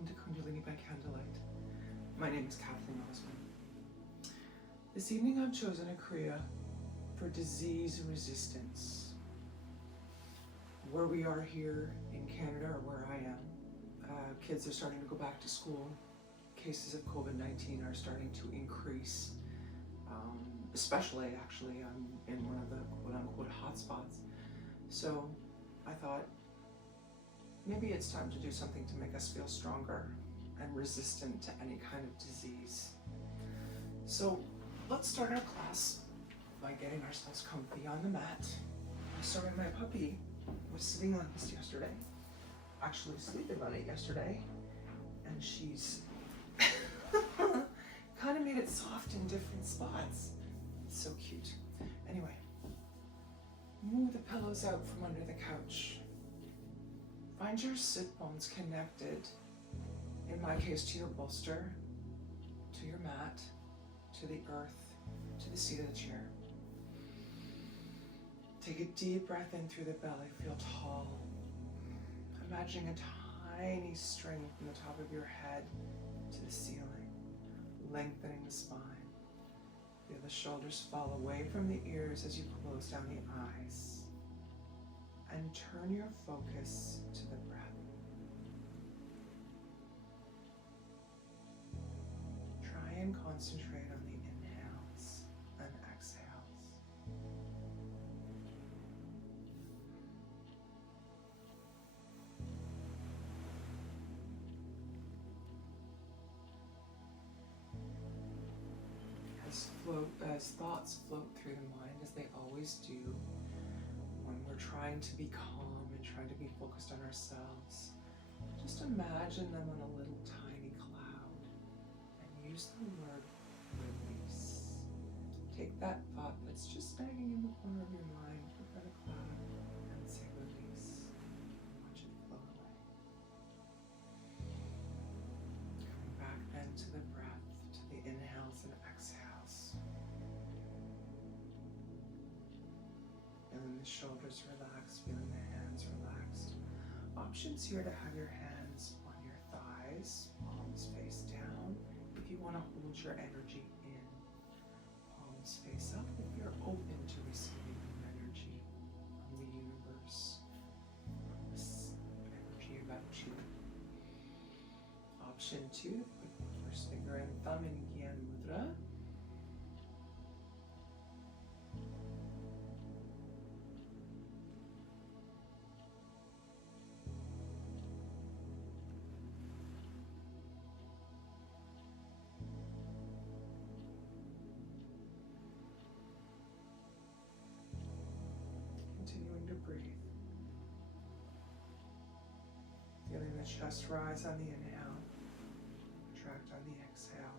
welcome to Kundalini by Candlelight. My name is Kathleen Osmond. This evening I've chosen a Kriya for disease resistance. Where we are here in Canada, or where I am, kids are starting to go back to school. Cases of COVID-19 are starting to increase, especially actually I'm in one of the quote-unquote hotspots. So I thought, maybe it's time to do something to make us feel stronger and resistant to any kind of disease. So let's start our class by getting ourselves comfy on the mat. I started, my puppy was sitting on this yesterday, actually sleeping on it yesterday, and she's kind of made it soft in different spots. It's so cute. Anyway, move the pillows out from under the couch. Find your sit bones connected, in my case to your bolster, to your mat, to the earth, to the seat of the chair. Take a deep breath in through the belly, feel tall. Imagining a tiny string from the top of your head to the ceiling, lengthening the spine. Feel the shoulders fall away from the ears as you close down the eyes. And turn your focus to the breath. Try and concentrate on the inhales and exhales. As thoughts float through the mind, as they always do, when we're trying to be calm and trying to be focused on ourselves, just imagine them on a little tiny cloud and use the word release. Take that thought that's just hanging in the corner of your mind, put that a cloud, and say release. Watch it float away. Coming back then to the breath, to the inhales and exhales. Feeling the shoulders relax, feeling the hands relaxed. Options here to have your hands on your thighs, palms face down. If you want to hold your energy in, palms face up. If you're open to receiving new energy from the universe, from this energy about you. Option 2, put the first finger and thumb in Gyan Mudra. Continuing to breathe. Feeling the chest rise on the inhale, contract on the exhale.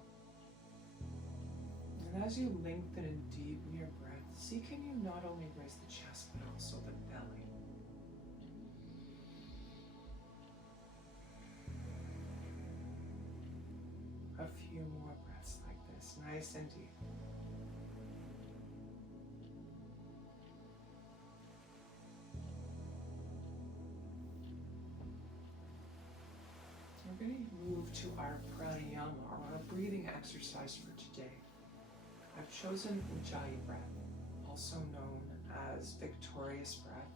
And as you lengthen and deepen your breath, see, can you not only raise the chest but also the belly? A few more breaths like this, nice and deep. We're going to move to our pranayama, or our breathing exercise for today. I've chosen Ujjayi breath, also known as victorious breath.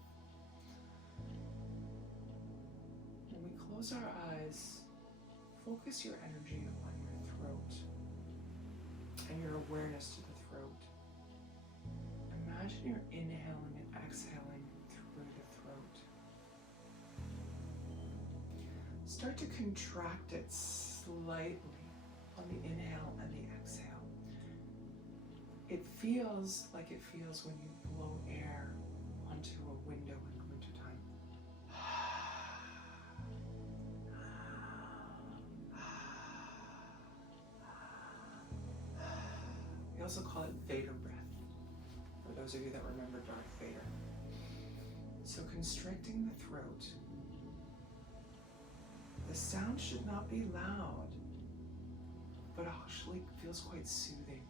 When we close our eyes, focus your energy on your throat and your awareness to the throat. Imagine you're inhaling and exhaling through the throat. Start to contract it slightly on the inhale and the exhale. It feels like it feels when you blow air onto a window in the wintertime. We also call it Vader breath, for those of you that remember Darth Vader. So constricting the throat. The sound should not be loud, but actually feels quite soothing.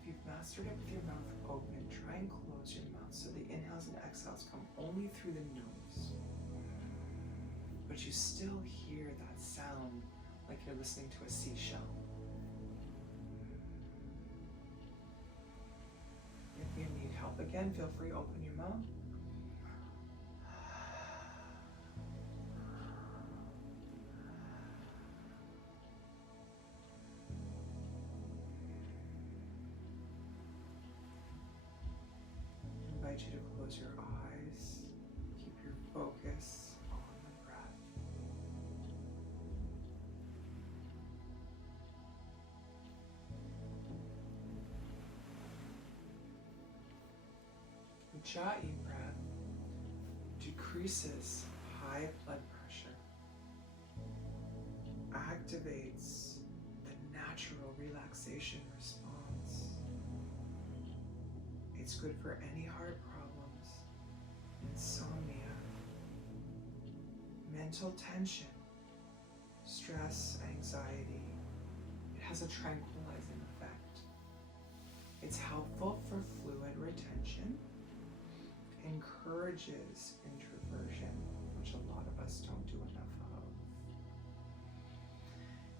If you've mastered it with your mouth open, try and close your mouth so the inhales and exhales come only through the nose. But you still hear that sound like you're listening to a seashell. If you need help again, feel free to open your mouth. I invite you to close your eyes. Keep your focus on the breath. Ujjayi breath decreases high blood pressure, activates the natural relaxation response. It's good for any heart problems, insomnia, mental tension, stress, anxiety. It has a tranquilizing effect. It's helpful for fluid retention, encourages introversion, which a lot of us don't do enough of,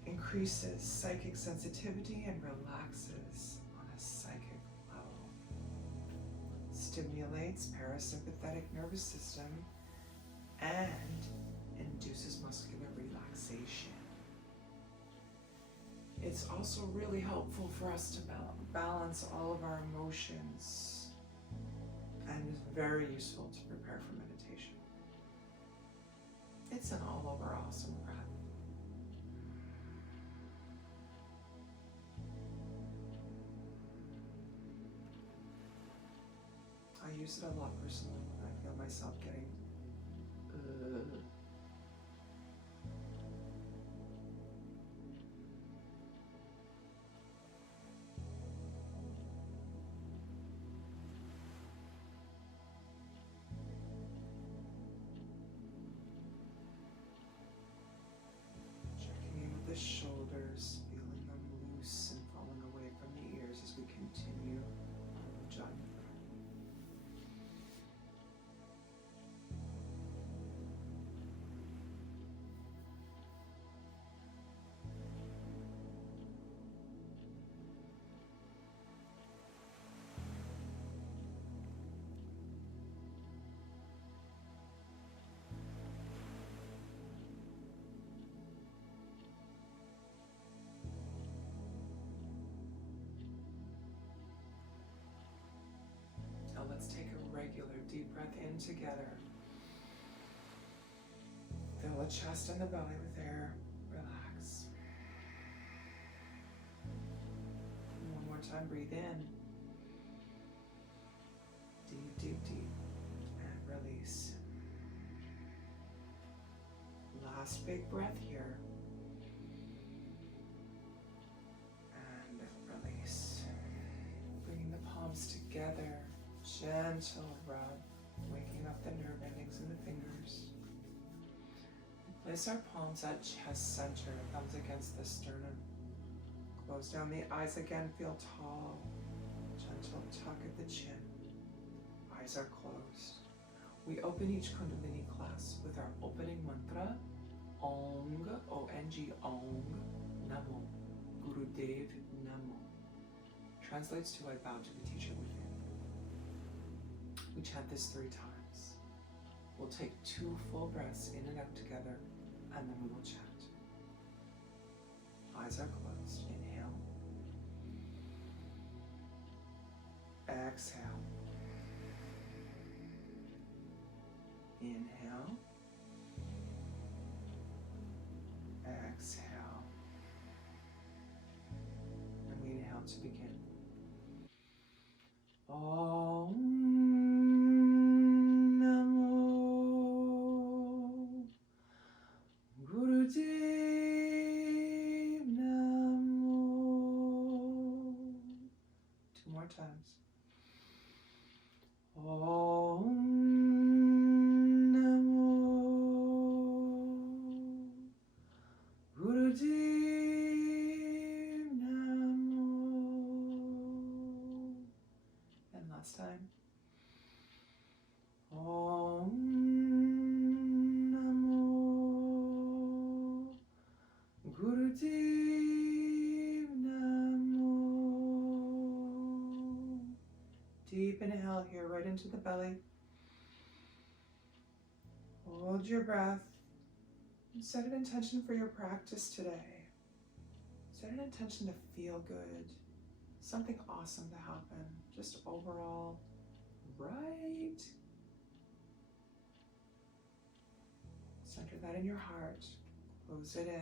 increases psychic sensitivity and relaxes on a psychic level, stimulates parasympathetic nervous system, and induces muscular relaxation. It's also really helpful for us to balance all of our emotions, and is very useful to prepare for meditation. It's an all-over awesome breath. I use it a lot personally when I feel myself getting the shoulders, feeling them loose and falling away from the ears as we continue on the Ujjayi breath. Now let's take a regular deep breath in together. Fill the chest and the belly with air. Relax. And one more time, breathe in. Deep, deep, deep. And release. Last big breath here. And release. Bringing the palms together. Gentle rub, waking up the nerve endings in the fingers. Place our palms at chest center, thumbs against the sternum. Close down the eyes again, feel tall. Gentle tuck at the chin. Eyes are closed. We open each Kundalini class with our opening mantra, Ong, O-N-G, Ong, Namo, Gurudev Namo. Translates to I bow to the teacher within. We chant this 3 times. We'll take 2 full breaths in and out together, and then we will chant. Eyes are closed. Inhale. Exhale. Inhale. Exhale. And we inhale to begin. Om. Times. Om Namo Gurudev. inhale here right into the belly. Hold your breath. Set an intention for your practice today. Set an intention to feel good. Something awesome to happen. Just overall, right? Center that in your heart. Close it in.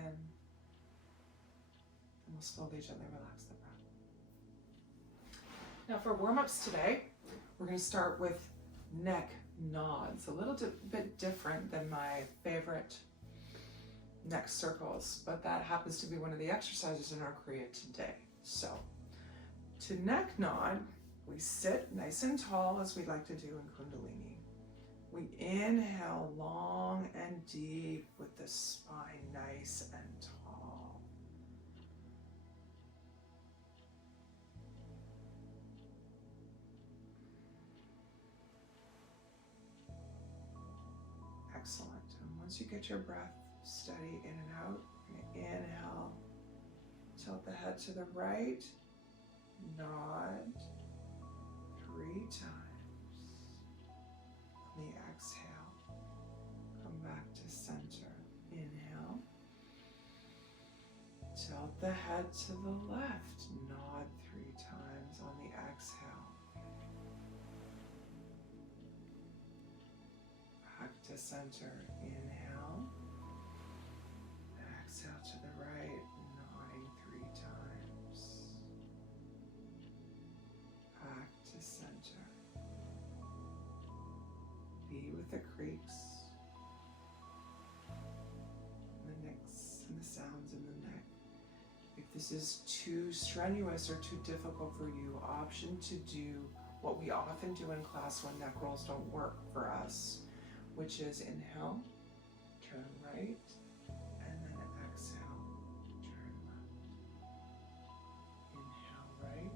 And we'll slowly, gently relax the breath. Now for warm-ups today, we're going to start with neck nods. A little bit different than my favorite neck circles, but that happens to be one of the exercises in our Kriya today. So, to neck nod, we sit nice and tall as we like to do in Kundalini. We inhale long and deep with the spine nice and tall. Excellent. And once you get your breath steady in and out, you're gonna inhale, tilt the head to the right, nod 3 times. On the exhale, come back to center. Inhale, tilt the head to the left, nod 3 times on the exhale. Back to center. Inhale. Exhale to the right, nodding 3 times. Back to center. Be with the creaks, the nicks, and the sounds in the neck. If this is too strenuous or too difficult for you, option to do what we often do in class when neck rolls don't work for us, which is inhale, turn right, and then exhale, turn left. Inhale right,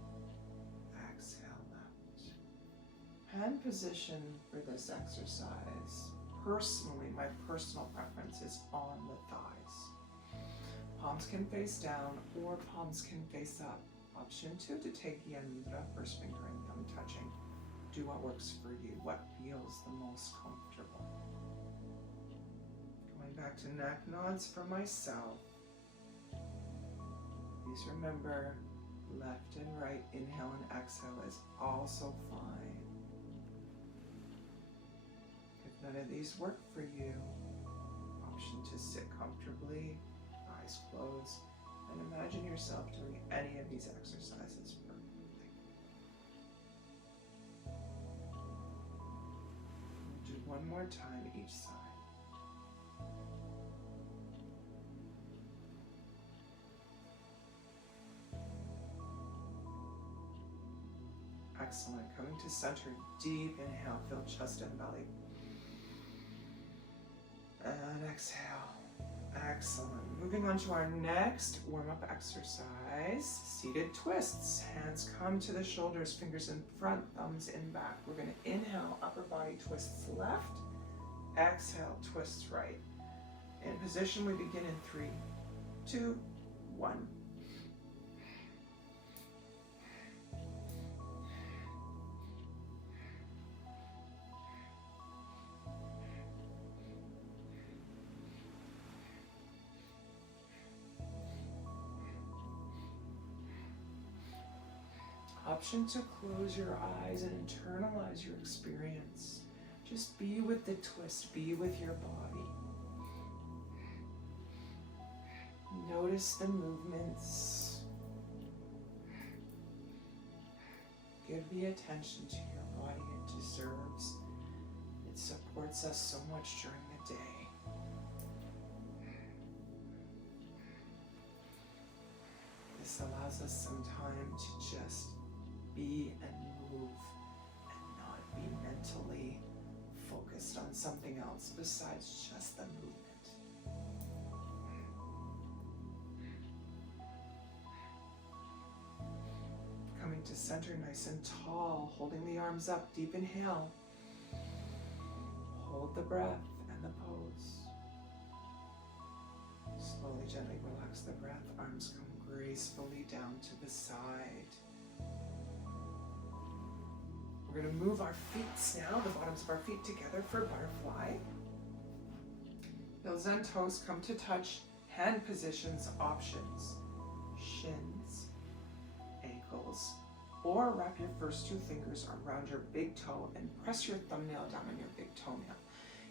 exhale left. Hand position for this exercise, personally, my personal preference is on the thighs. Palms can face down or palms can face up. Option 2 to take Yen Mudra, first finger and thumb touching. Do what works for you, what feels the most comfortable. Going back to neck nods for myself. Please remember, left and right inhale and exhale is also fine. If none of these work for you, option to sit comfortably, eyes closed, and imagine yourself doing any of these exercises perfectly. We'll do one more time each side. Excellent. Coming to center, deep inhale, fill chest and belly. And exhale. Excellent. Moving on to our next warm-up exercise, seated twists. Hands come to the shoulders, fingers in front, thumbs in back. We're going to inhale, upper body twists left. Exhale, twists right. In position, we begin in 3, 2, 1. Option to close your eyes and internalize your experience. Just be with the twist, be with your body. Notice the movements. Give the attention to your body it deserves. It supports us so much during the day. This allows us some time to just be and move and not be mentally focused on something else besides just the movement. Coming to center nice and tall, holding the arms up, deep inhale. Hold the breath and the pose. Slowly, gently relax the breath. Arms come gracefully down to the side. We're going to move our feet now, the bottoms of our feet together for butterfly. Heels and toes come to touch. Hand positions options. Shins, ankles, or wrap your first two fingers around your big toe and press your thumbnail down on your big toenail.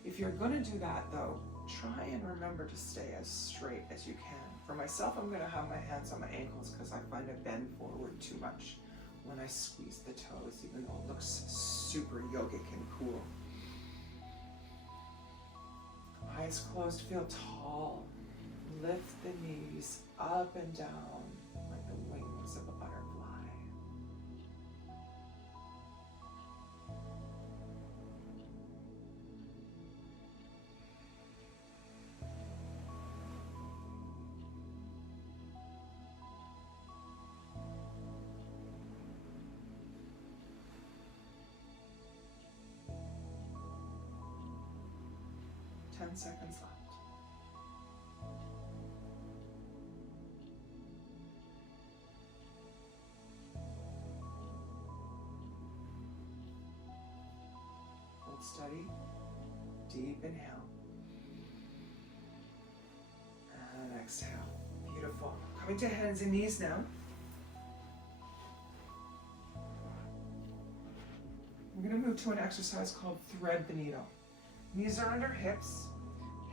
If you're going to do that though, try and remember to stay as straight as you can. For myself, I'm going to have my hands on my ankles because I find I bend forward too much when I squeeze the toes, even though it looks super yogic and cool. Eyes closed, feel tall. Lift the knees up and down like the wings of a butterfly. Seconds left. Hold steady. Deep inhale. And exhale. Beautiful. Coming to hands and knees now. We're going to move to an exercise called thread the needle. Knees are under hips.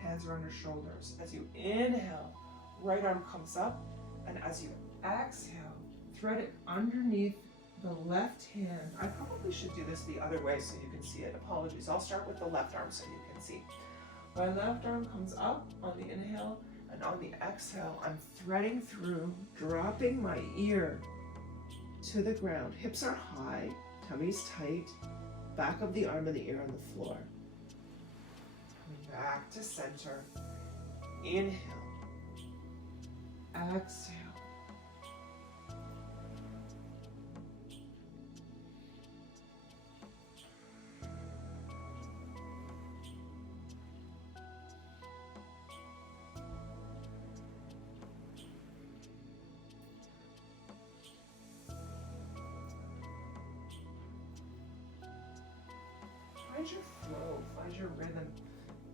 Hands are under shoulders. As you inhale, right arm comes up, and as you exhale, thread it underneath the left hand. I probably should do this the other way so you can see it. Apologies. I'll start with the left arm so you can see. My left arm comes up on the inhale, and on the exhale, I'm threading through, dropping my ear to the ground. Hips are high, tummy's tight, back of the arm and the ear on the floor. Back to center. Inhale. Exhale. Find your flow, find your rhythm.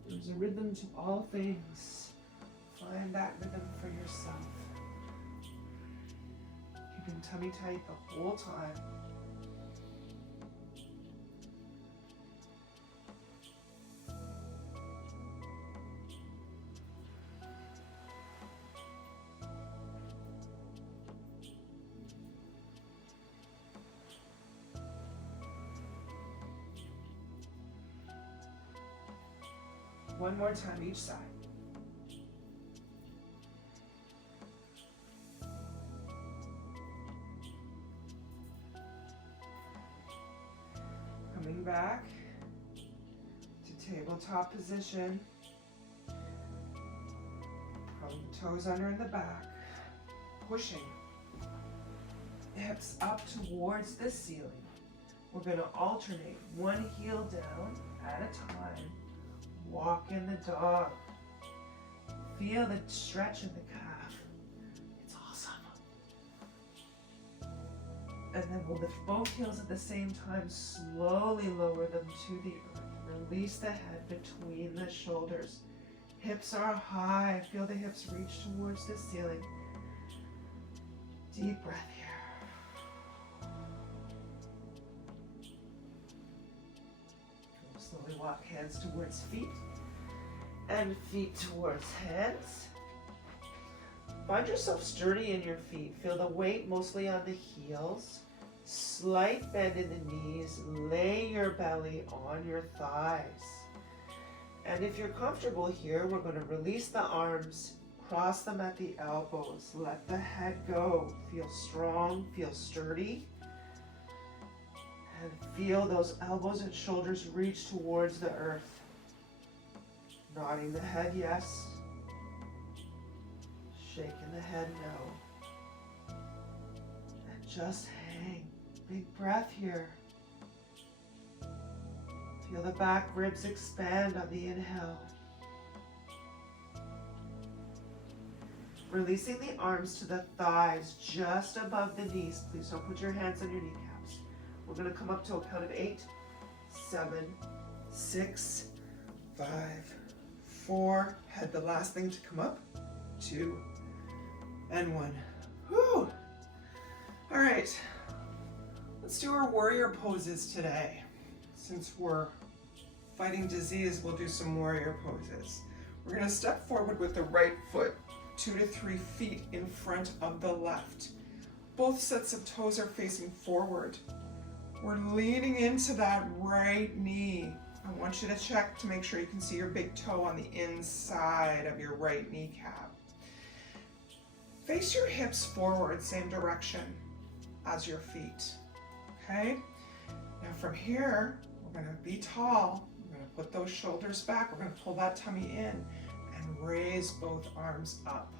There's a rhythm to all things. Find that rhythm for yourself. Keeping tummy tight the whole time. One more time each side. Coming back to tabletop position. Pulling the toes under in the back. Pushing hips up towards the ceiling. We're going to alternate one heel down at a time. Walk in the dog. Feel the stretch in the calf. It's awesome. And then we'll lift both heels at the same time. Slowly lower them to the earth. Release the head between the shoulders. Hips are high. Feel the hips reach towards the ceiling. Deep breath here. Slowly walk hands towards feet and feet towards hands. Find yourself sturdy in your feet. Feel the weight mostly on the heels. Slight bend in the knees. Lay your belly on your thighs. And if you're comfortable here, we're going to release the arms, cross them at the elbows. Let the head go. Feel strong, feel sturdy. And feel those elbows and shoulders reach towards the earth. Nodding the head, yes. Shaking the head, no. And just hang. Big breath here. Feel the back ribs expand on the inhale. Releasing the arms to the thighs just above the knees. Please don't put your hands on your kneecaps. We're We're going to come up to a count of 8, 7, 6, 5, 4. Head the last thing to come up. 2 and 1. Whew. All right. Let's do our warrior poses today. Since we're fighting disease, we'll do some warrior poses. We're going to step forward with the right foot 2 to 3 feet in front of the left. Both sets of toes are facing forward. We're leaning into that right knee. I want you to check to make sure you can see your big toe on the inside of your right kneecap. Face your hips forward, same direction as your feet. Okay? Now from here, we're going to be tall. We're going to put those shoulders back. We're going to pull that tummy in and raise both arms up.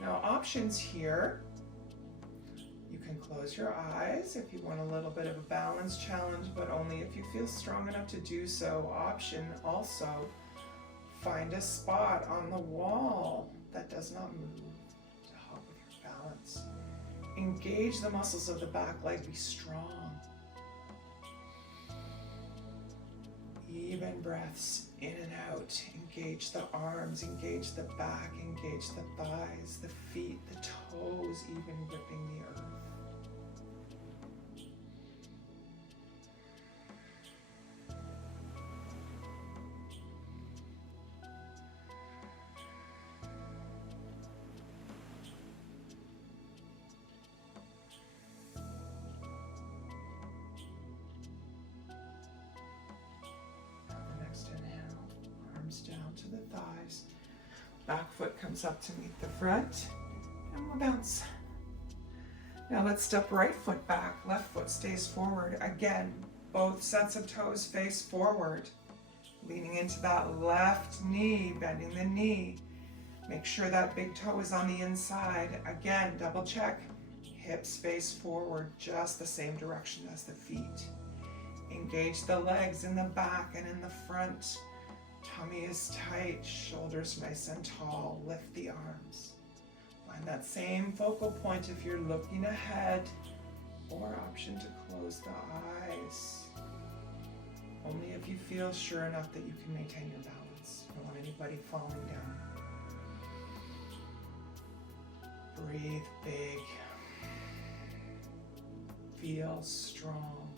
Now options here. You can close your eyes if you want a little bit of a balance challenge, but only if you feel strong enough to do so. Option also, find a spot on the wall that does not move to help with your balance. Engage the muscles of the back leg, be strong. Even breaths in and out. Engage the arms, engage the back, engage the thighs, the feet, the toes, even gripping the earth. Down to the thighs. Back foot comes up to meet the front, and we'll bounce. Now let's step right foot back, left foot stays forward. Again, both sets of toes face forward. Leaning into that left knee, bending the knee. Make sure that big toe is on the inside. Again, double check. Hips face forward, just the same direction as the feet. Engage the legs in the back and in the front. Tummy is tight, shoulders nice and tall. Lift the arms. Find that same focal point if you're looking ahead, or option to close the eyes. Only if you feel sure enough that you can maintain your balance. You don't want anybody falling down. Breathe big. Feel strong.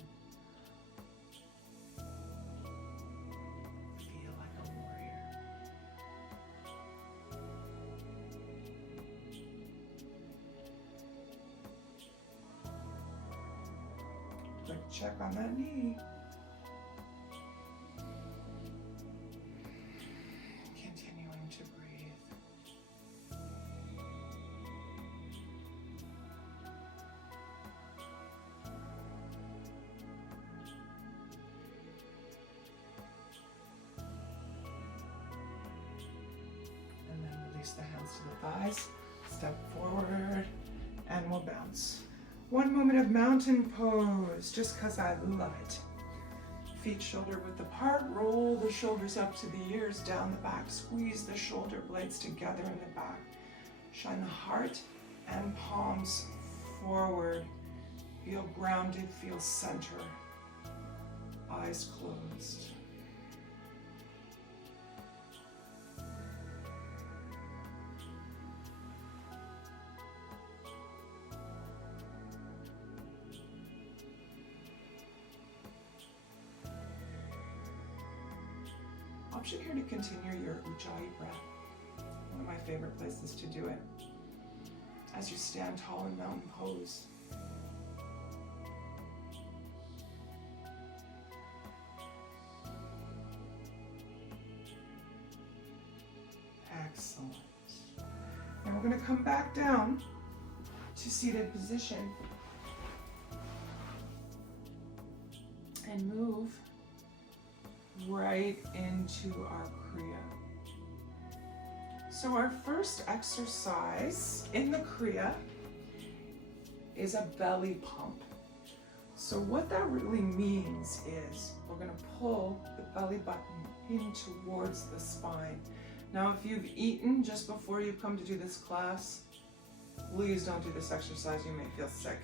Quick check on that knee. Continuing to breathe. And then release the hands to the thighs. Step forward and we'll bounce. One moment of mountain pose, just because I love it. Feet shoulder width apart, roll the shoulders up to the ears, down the back, squeeze the shoulder blades together in the back. Shine the heart and palms forward. Feel grounded, feel center. Eyes closed. Option here to continue your Ujjayi breath. One of my favorite places to do it. As you stand tall in mountain pose. Excellent. Now we're going to come back down to seated position and move right into our Kriya. So our first exercise in the Kriya is a belly pump. So what that really means is we're going to pull the belly button in towards the spine. Now if you've eaten just before you come to do this class, please don't do this exercise, you may feel sick.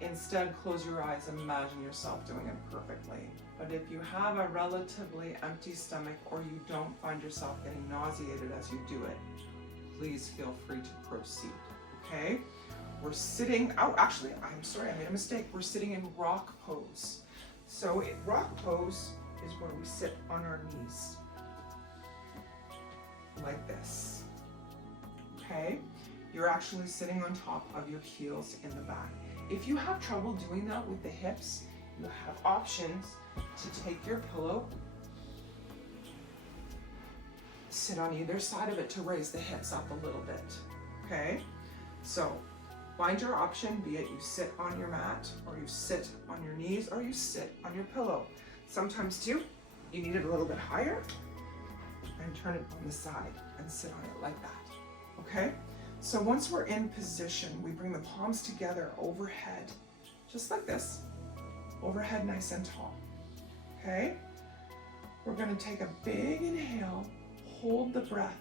Instead, close your eyes and imagine yourself doing it perfectly. But if you have a relatively empty stomach or you don't find yourself getting nauseated as you do it, please feel free to proceed, okay? We're sitting, oh, actually, I'm sorry, I made a mistake. We're sitting in rock pose. So rock pose is where we sit on our knees, like this, okay? You're actually sitting on top of your heels in the back. If you have trouble doing that with the hips, you have options to take your pillow, sit on either side of it to raise the hips up a little bit, okay? So find your option, be it you sit on your mat, or you sit on your knees, or you sit on your pillow. Sometimes too, you need it a little bit higher, and turn it on the side and sit on it like that, okay? So once we're in position, we bring the palms together overhead, just like this, overhead nice and tall, okay? We're gonna take a big inhale, hold the breath,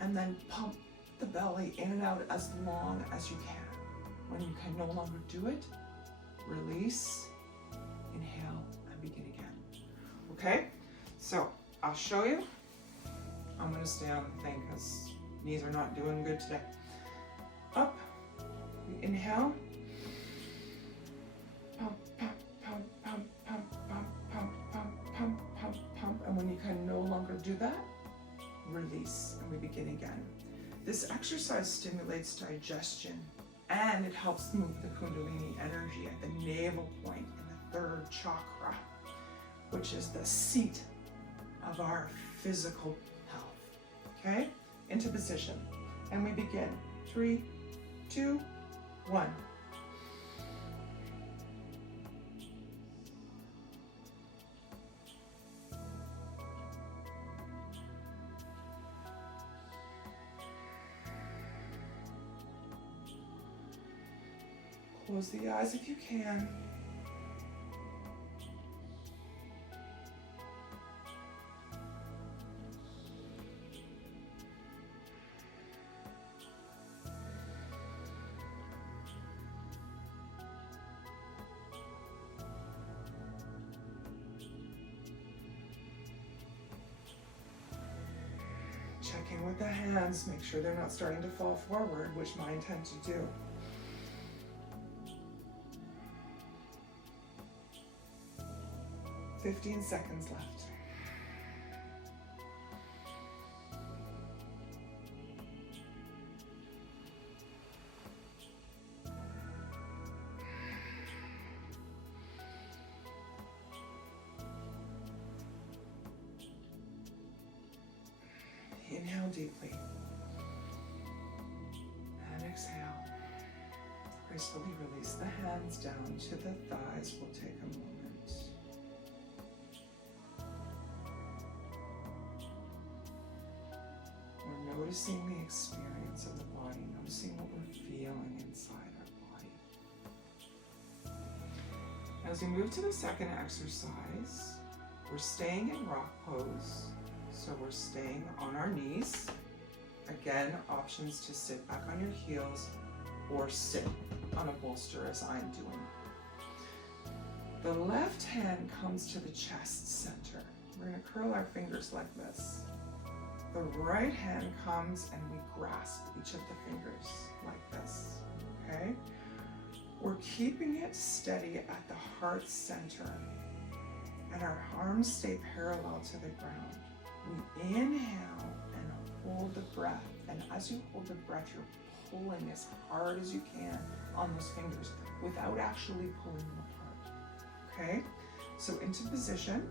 and then pump the belly in and out as long as you can. When you can no longer do it, release, inhale, and begin again, okay? So I'll show you. I'm gonna stay on the thing because knees are not doing good today. Up, we inhale, pump, pump, pump, pump, pump, pump, pump, pump, pump, pump, pump, and when you can no longer do that, release, and we begin again. This exercise stimulates digestion, and it helps move the Kundalini energy at the navel point in the third chakra, which is the seat of our physical health, okay? Into position, and we begin. 3, 2, 1. Close the eyes if you can. Check in with the hands, make sure they're not starting to fall forward, which mine tend to do. "15 seconds left. Inhale deeply and exhale. Gracefully release the hands down to the thighs. We'll take a moment. We're noticing the experience of the body, noticing what we're feeling inside our body. As we move to the second exercise, we're staying in rock pose. So we're staying on our knees. Again, options to sit back on your heels or sit on a bolster as I'm doing. The left hand comes to the chest center. We're going to curl our fingers like this. The right hand comes and we grasp each of the fingers like this, okay? We're keeping it steady at the heart center, and our arms stay parallel to the ground. We inhale and hold the breath, and as you hold the breath, you're pulling as hard as you can on those fingers without actually pulling them apart, okay? So into position,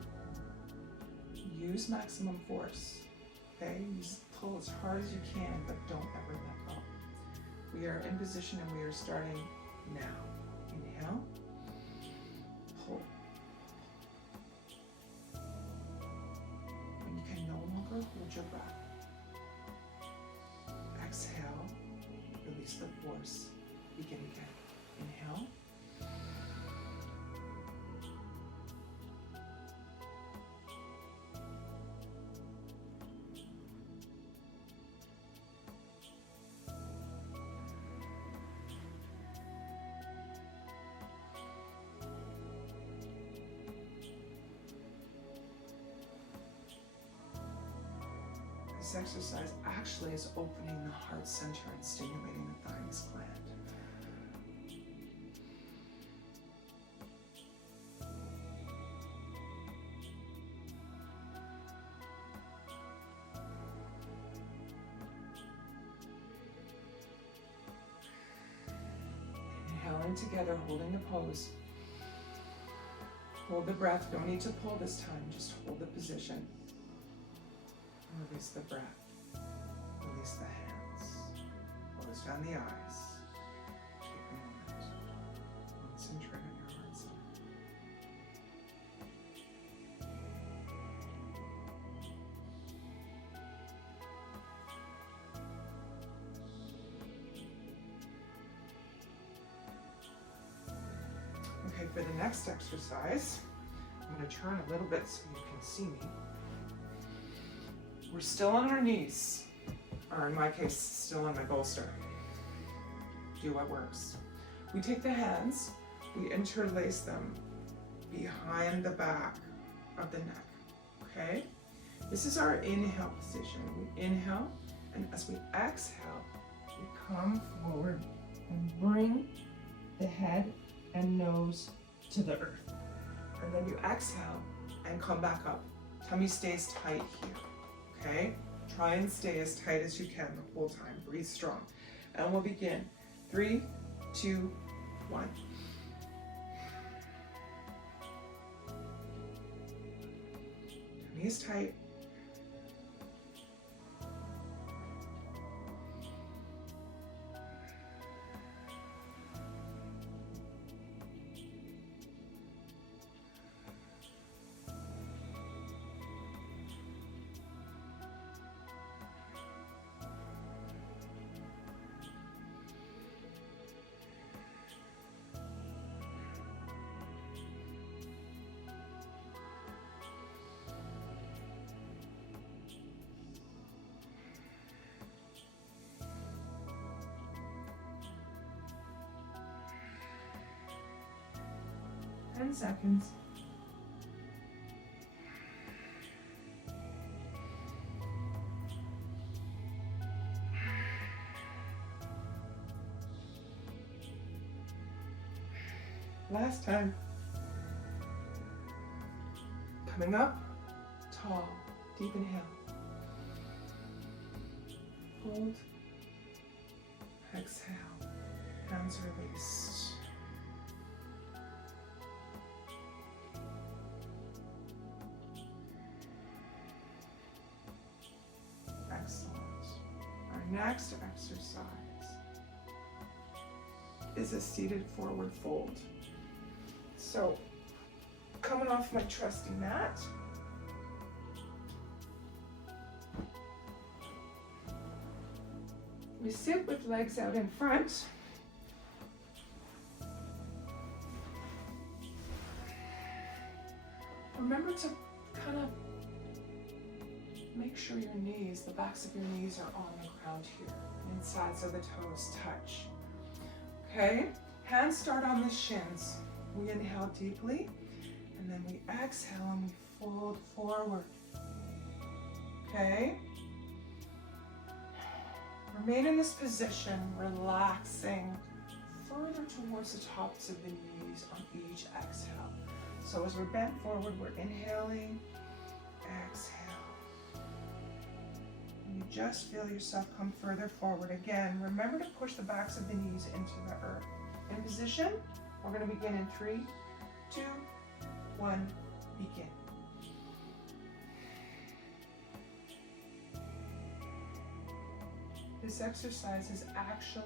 use maximum force, okay? Pull as hard as you can, but don't ever let go. We are in position and we are starting now. Inhale, pull. When you can no longer hold your breath, exhale, release the force, begin again. Inhale. This exercise actually is opening the heart center and stimulating the thymus gland. Inhaling together, holding the pose. Hold the breath. Don't need to pull this time. Just hold the position. Release the breath. Release the hands. Close down the eyes. Take a moment. Concentrate on your heart center. Okay, for the next exercise, I'm going to turn a little bit so you can see me. We're still on our knees, or in my case, still on my bolster. Do what works. We take the hands, we interlace them behind the back of the neck, okay? This is our inhale position. We inhale, and as we exhale, we come forward and bring the head and nose to the earth. And then you exhale and come back up. Tummy stays tight here. Okay, try and stay as tight as you can the whole time. Breathe strong. And we'll begin. 3, 2, 1. Tummy is tight. Seconds. Last time. Coming up, tall, deep inhale. Hold, exhale, hands released. Next exercise is a seated forward fold. So, coming off my trusty mat, we sit with legs out in front. Remember to kind of make sure your knees, the backs of your knees are on the ground here. Insides of the toes touch. Okay? Hands start on the shins. We inhale deeply, and then we exhale and we fold forward. Okay? Remain in this position, relaxing further towards the tops of the knees on each exhale. So as we're bent forward, we're inhaling, exhale. You just feel yourself come further forward. Again, remember to push the backs of the knees into the earth. In position, we're going to begin in 3, 2, 1, begin. This exercise is actually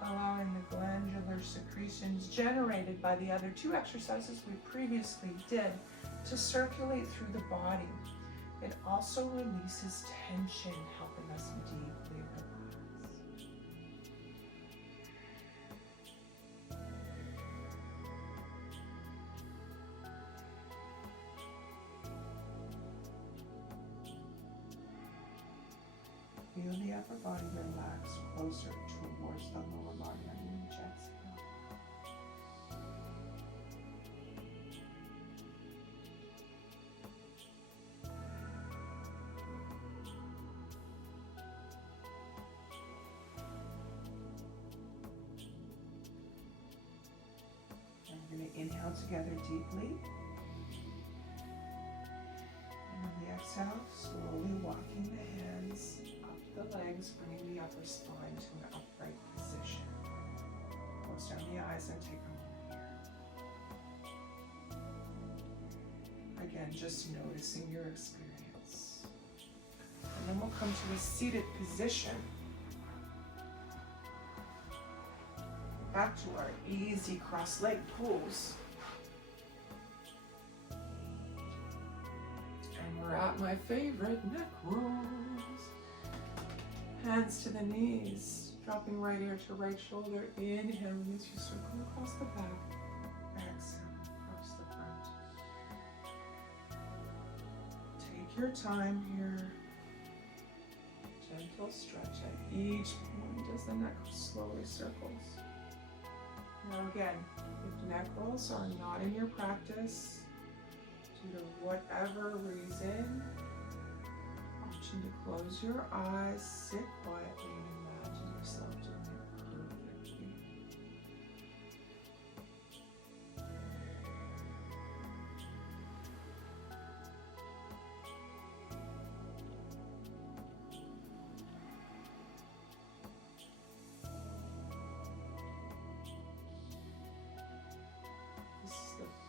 allowing the glandular secretions generated by the other 2 exercises we previously did to circulate through the body. It also releases tension, helping us deeply relax. Feel the upper body relax closer towards the lower body on each exhale. Inhale together deeply. And on the exhale, slowly walking the hands up the legs, bringing the upper spine to an upright position. Close down the eyes and take a moment here. Again, just noticing your experience. And then we'll come to a seated position. Back to our easy cross-leg pulls. And we're at my favorite, neck rolls. Hands to the knees, dropping right ear to right shoulder. Inhale, release your circle across the back. Exhale, across the front. Take your time here. Gentle stretch at each point as the neck slowly circles. Now again, if neck rolls are not in your practice, due to whatever reason, option to close your eyes, sit quietly, and imagine yourself doing it perfectly.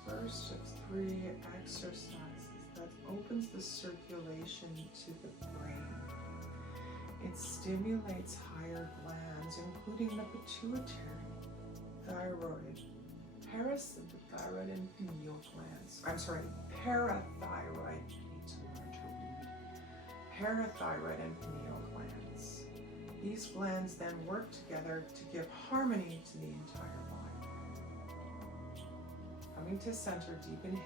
First of 3 exercises that opens the circulation to the brain. It stimulates higher glands, including the pituitary, thyroid, parasympathothyroid, and pineal glands. Parathyroid. I need to learn to read. Parathyroid and pineal glands. These glands then work together to give harmony to the entire body. Coming to center, deep inhale.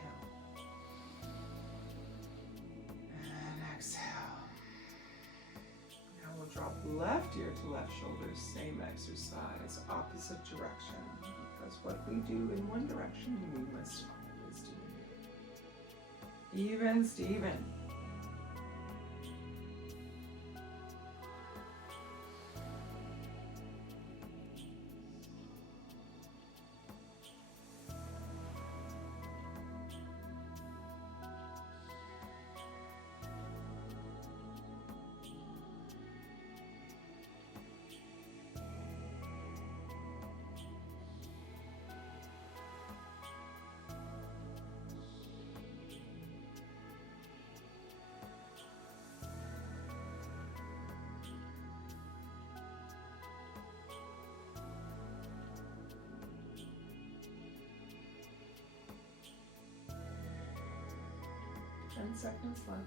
And exhale. Now we'll drop left ear to left shoulder, same exercise, opposite direction. Because what we do in one direction, we must always do in the other. Even Steven. Seconds left.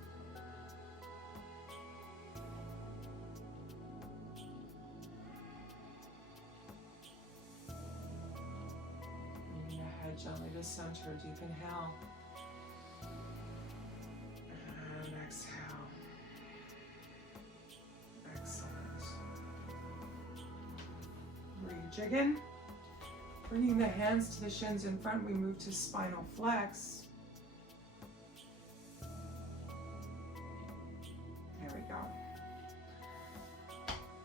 Bringing the head gently to center, deep inhale. And exhale. Excellent. Rejigging. Bringing the hands to the shins in front, we move to spinal flex.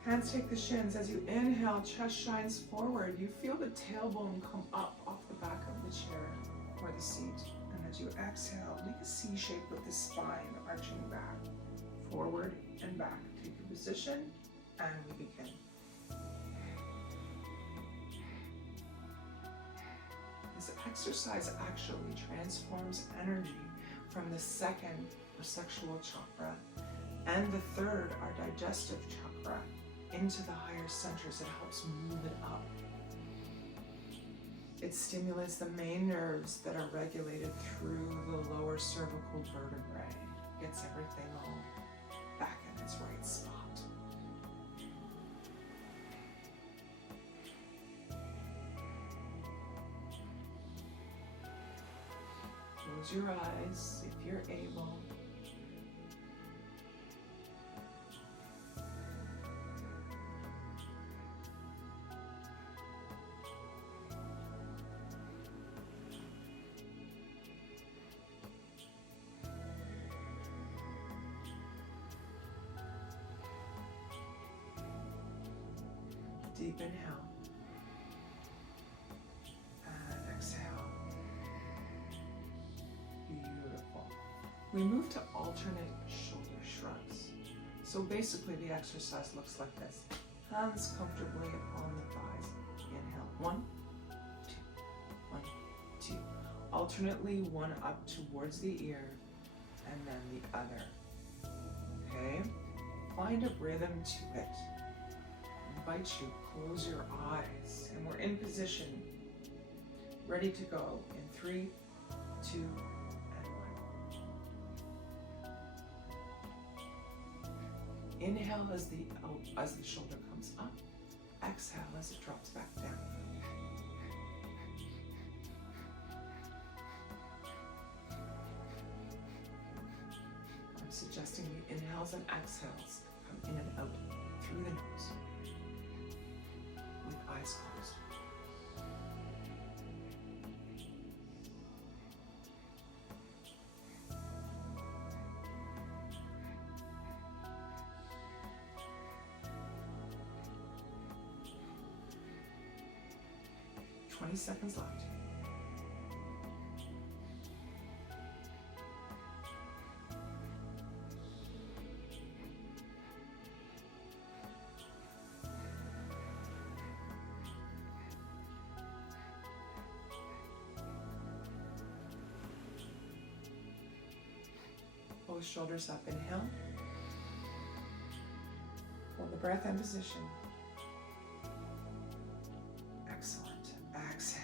Hands take the shins. As you inhale, chest shines forward. You feel the tailbone come up off the back of the chair or the seat. And as you exhale, make a C shape with the spine arching back, forward and back. Take your position, and we begin. This exercise actually transforms energy from the second, or sexual chakra, and the third, our digestive chakra, into the higher centers. It helps move it up. It stimulates the main nerves that are regulated through the lower cervical vertebrae. Gets everything all back in its right spot. Close your eyes if you're able. Deep inhale and exhale. We move to alternate shoulder shrugs. So basically the exercise looks like this. Hands comfortably upon the thighs. Inhale, 1, 2, 1, 2. Alternately, one up towards the ear and then the other. Okay? Find a rhythm to it. I invite you, close your eyes, and we're in position, ready to go in 3, 2, and 1. Inhale as the shoulder comes up. Exhale as it drops back down. I'm suggesting the inhales and exhales come in and out through the nose with eyes closed. Twenty seconds left. Both shoulders up, inhale. Hold the breath in position. Excellent. Exhale.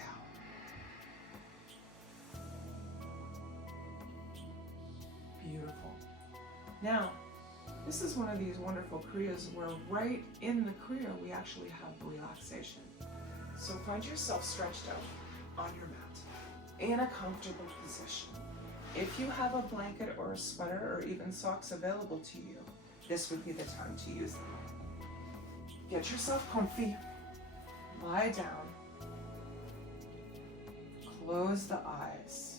Beautiful. Now, this is one of these wonderful Kriyas where right in the Kriya we actually have relaxation. So find yourself stretched out on your mat in a comfortable position. If you have a blanket or a sweater or even socks available to you, this would be the time to use them. Get yourself comfy, lie down, close the eyes,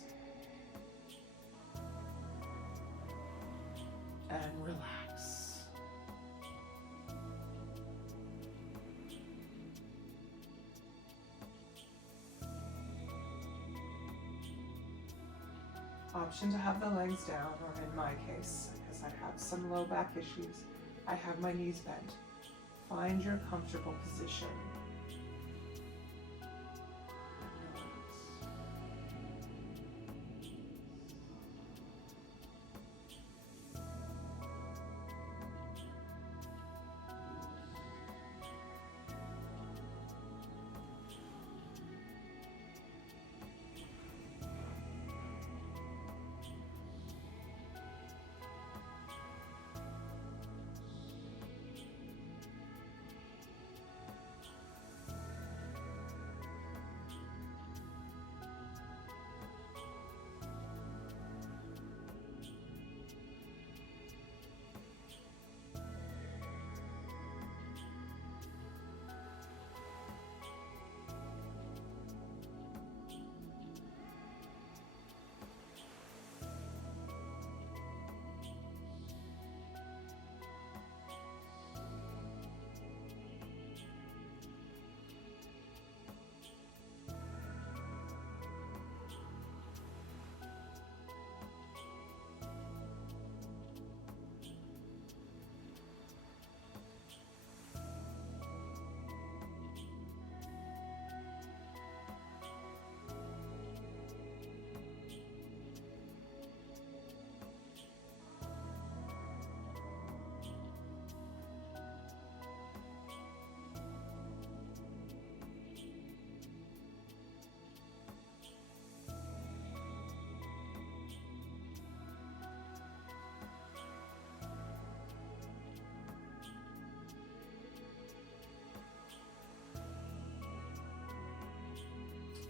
and relax. Option to have the legs down, or in my case, because I have some low back issues, I have my knees bent. Find your comfortable position.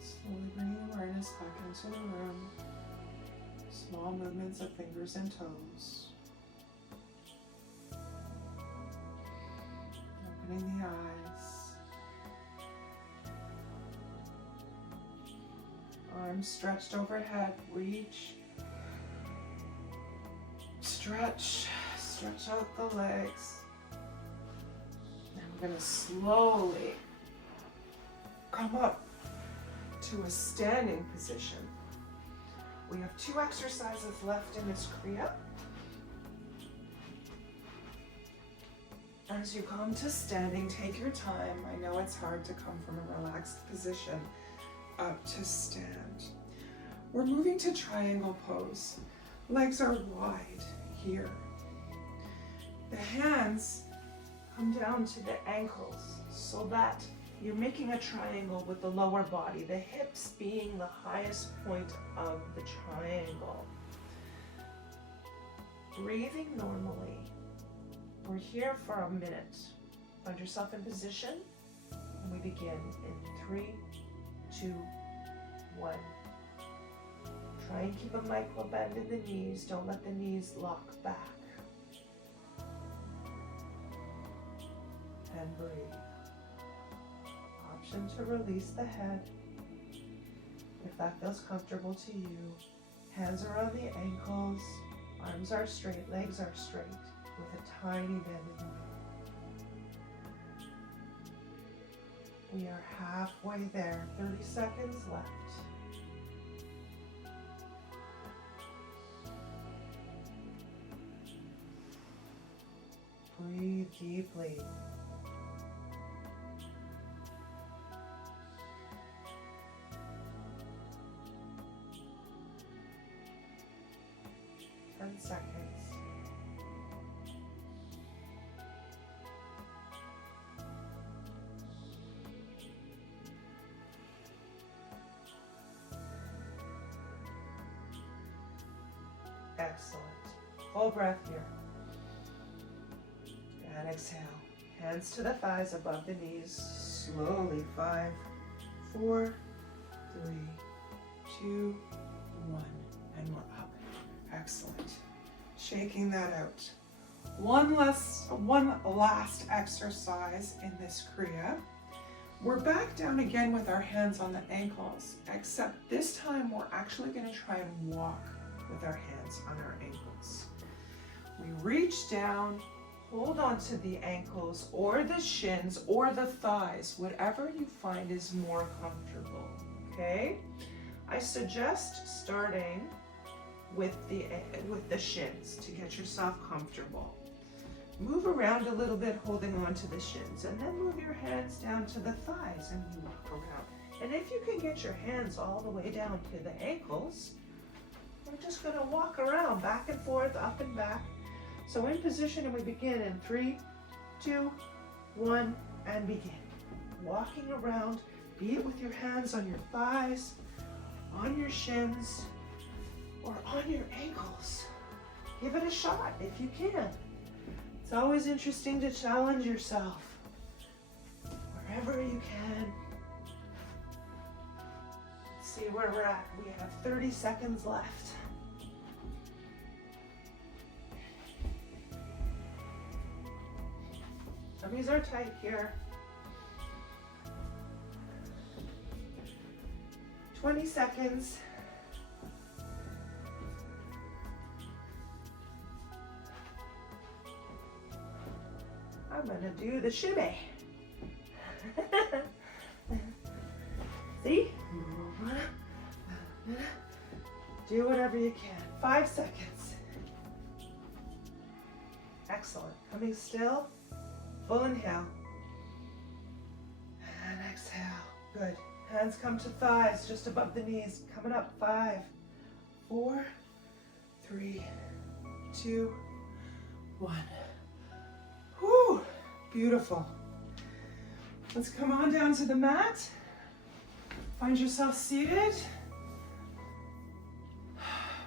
Slowly bringing awareness back into the room. Small movements of fingers and toes. Opening the eyes. Arms stretched overhead. Reach. Stretch. Stretch out the legs. Now we're going to slowly come up to a standing position. We have 2 exercises left in this Kriya. As you come to standing, take your time. I know it's hard to come from a relaxed position up to stand. We're moving to triangle pose. Legs are wide here. The hands come down to the ankles so that you're making a triangle with the lower body, the hips being the highest point of the triangle. Breathing normally. We're here for a minute. Find yourself in position, and we begin in 3, 2, 1. Try and keep a micro bend in the knees. Don't let the knees lock back. And breathe. Option to release the head. If that feels comfortable to you, hands are on the ankles, arms are straight, legs are straight, with a tiny bend in the knee. We are halfway there, 30 seconds left. Breathe deeply. Seconds. Excellent. Full breath here. And exhale. Hands to the thighs above the knees. Slowly. 5, 4, 3, 2, 1. And we're up. Excellent. Shaking that out. One last exercise in this Kriya. We're back down again with our hands on the ankles, except this time we're actually going to try and walk with our hands on our ankles. We reach down, hold onto the ankles or the shins or the thighs, whatever you find is more comfortable, okay? I suggest starting with the shins to get yourself comfortable. Move around a little bit holding on to the shins, and then move your hands down to the thighs and you walk around. And if you can get your hands all the way down to the ankles, we're just going to walk around back and forth, up and back. So in position, and we begin in 3, 2, 1, and begin. Walking around, be it with your hands on your thighs, on your shins, or on your ankles. Give it a shot if you can. It's always interesting to challenge yourself wherever you can. Let's see where we're at. We have 30 seconds left. Tummies are tight here. 20 seconds. I'm gonna do the shimmy. See? Do whatever you can. 5 seconds. Excellent. Coming still. Full inhale. And exhale. Good. Hands come to thighs, just above the knees. Coming up. 5, 4, 3, 2, 1. Whew, beautiful. Let's come on down to the mat. Find yourself seated.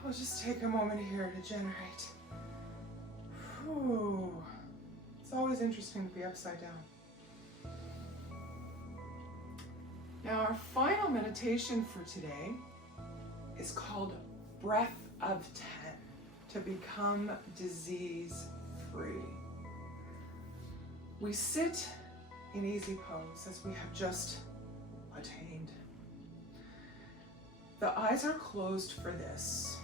We'll just take a moment here to generate. Whew. It's always interesting to be upside down. Now our final meditation for today is called Breath of 10, to become disease free. We sit in easy pose as we have just attained. The eyes are closed for this,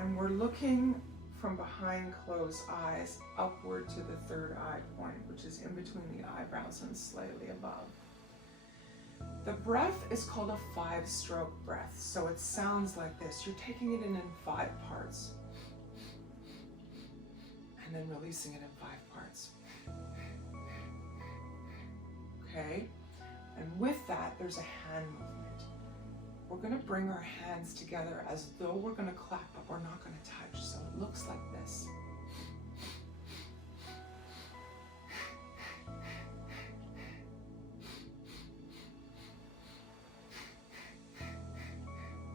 and we're looking from behind closed eyes upward to the third eye point, which is in between the eyebrows and slightly above. The breath is called a 5-stroke breath, so it sounds like this. You're taking it in 5 parts, and then releasing it in 5 parts. Okay? And with that, there's a hand movement. We're going to bring our hands together as though we're going to clap, but we're not going to touch, so it looks like this.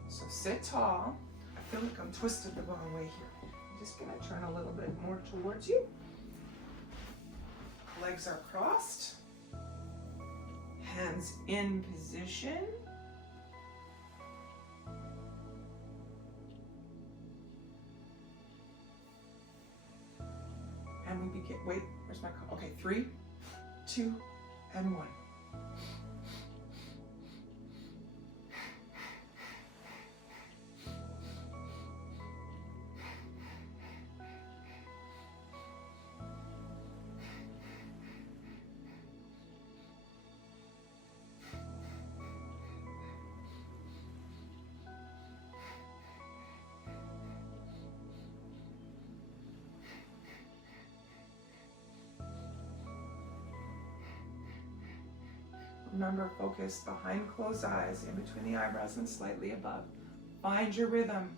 So sit tall. I feel like I'm twisted the wrong way here. I'm just going to turn a little bit more towards you. Legs are crossed. Hands in position. And we begin. Wait, where's my call? Okay, 3, 2, and 1. Remember, focus behind closed eyes, in between the eyebrows and slightly above. Find your rhythm.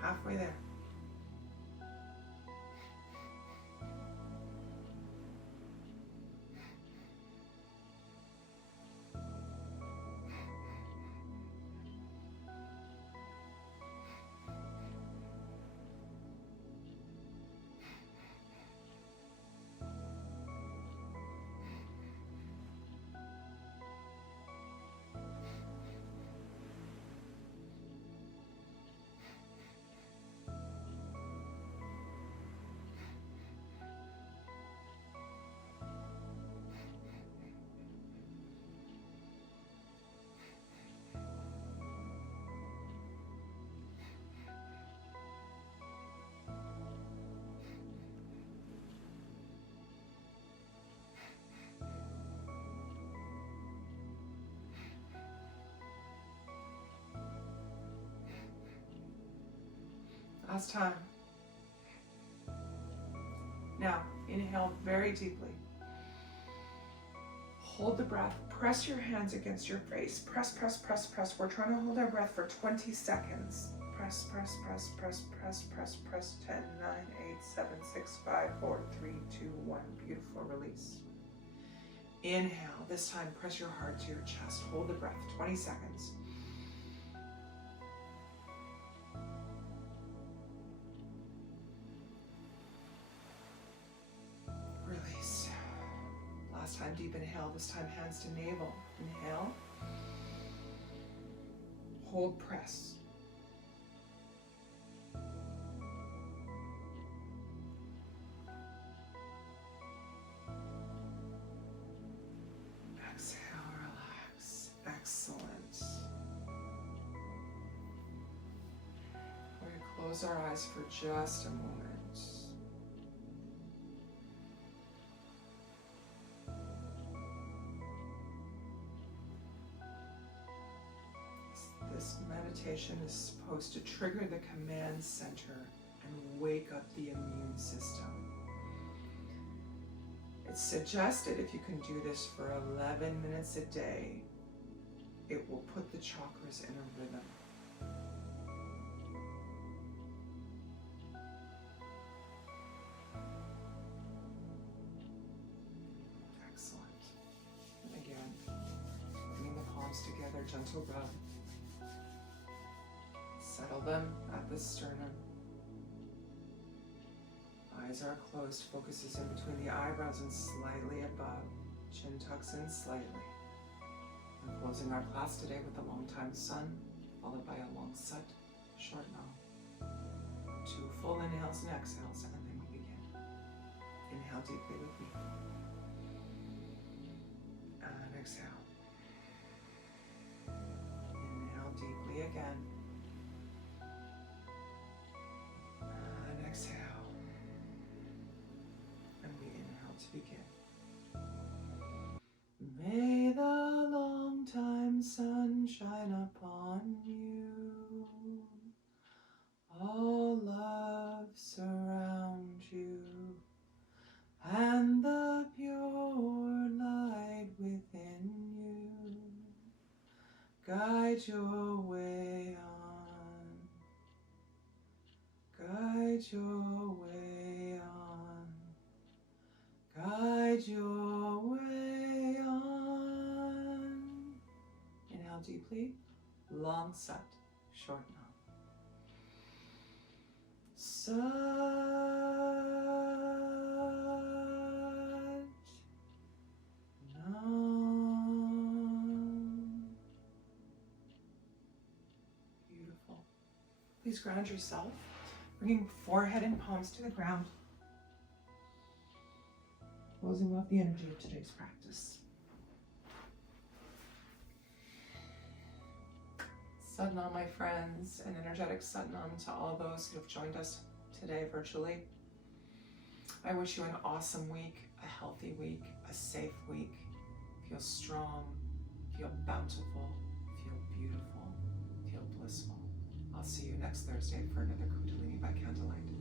Halfway there. Last time. Now, inhale very deeply. Hold the breath. Press your hands against your face. Press, press, press, press. We're trying to hold our breath for 20 seconds. Press, press, press, press, press, press, press. 10, 9, 8, 7, 6, 5, 4, 3, 2, 1. Beautiful release. Inhale. This time, press your heart to your chest. Hold the breath. 20 seconds. Release. Last time, deep inhale. This time, hands to navel. Inhale. Hold, press. Exhale, relax. Excellent. We're going to close our eyes for just a moment. This meditation is supposed to trigger the command center and wake up the immune system. It's suggested if you can do this for 11 minutes a day, it will put the chakras in a rhythm. Excellent. And again, bringing the palms together, gentle rub. Settle them at the sternum. Eyes are closed, focus is in between the eyebrows and slightly above. Chin tucks in slightly. We're closing our class today with a long time sun, followed by a long sut, short no. 2 full inhales and exhales, and then we begin. Inhale deeply with me. And exhale. Inhale deeply again. And exhale. And we inhale to begin. May the long-time sun shine upon you. All love surround you, and the pure light within you guide your way on. Guide your way on. Guide your way on. Inhale deeply, long sat, short nam. Sat nam. Beautiful. Please ground yourself, bringing forehead and palms to the ground. Closing off the energy of today's practice. Sadnam, my friends, an energetic Sadnam to all those who have joined us today virtually. I wish you an awesome week, a healthy week, a safe week. Feel strong, feel bountiful, feel beautiful, feel blissful. I'll see you next Thursday for another Kundalini by Candlelight.